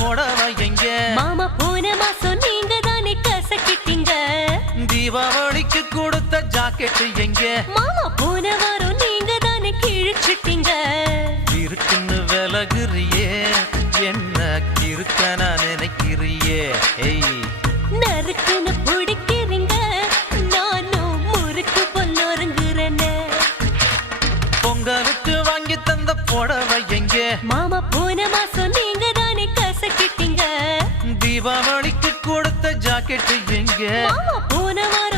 புடவை எங்க மாமா போன மாசம் நீங்க தானே கசக்கிட்டீங்க தீபாவளிக்கு கொடுத்த ஜாக்கெட் எங்க மாமா போன வாரம் நீங்க தானே கிழிச்சிட்டீங்க இருக்குன்னு விலகுறியே என்ன கிறுக்கனா நினைக்கிறியே ஏய் நறுக்குன்னு பிடிக்கிறீங்க நானும் முறுக்கு பொல்லொருங்குறேன்னு பொங்கலுக்கு வாங்கி தந்த புடவை எங்க மாமா போன மாசம் நீங்க தானே கசக்கிட்டீங்க தீபாவளிக்கு கொடுத்த ஜாக்கெட் எங்க மாமா போன வாரம்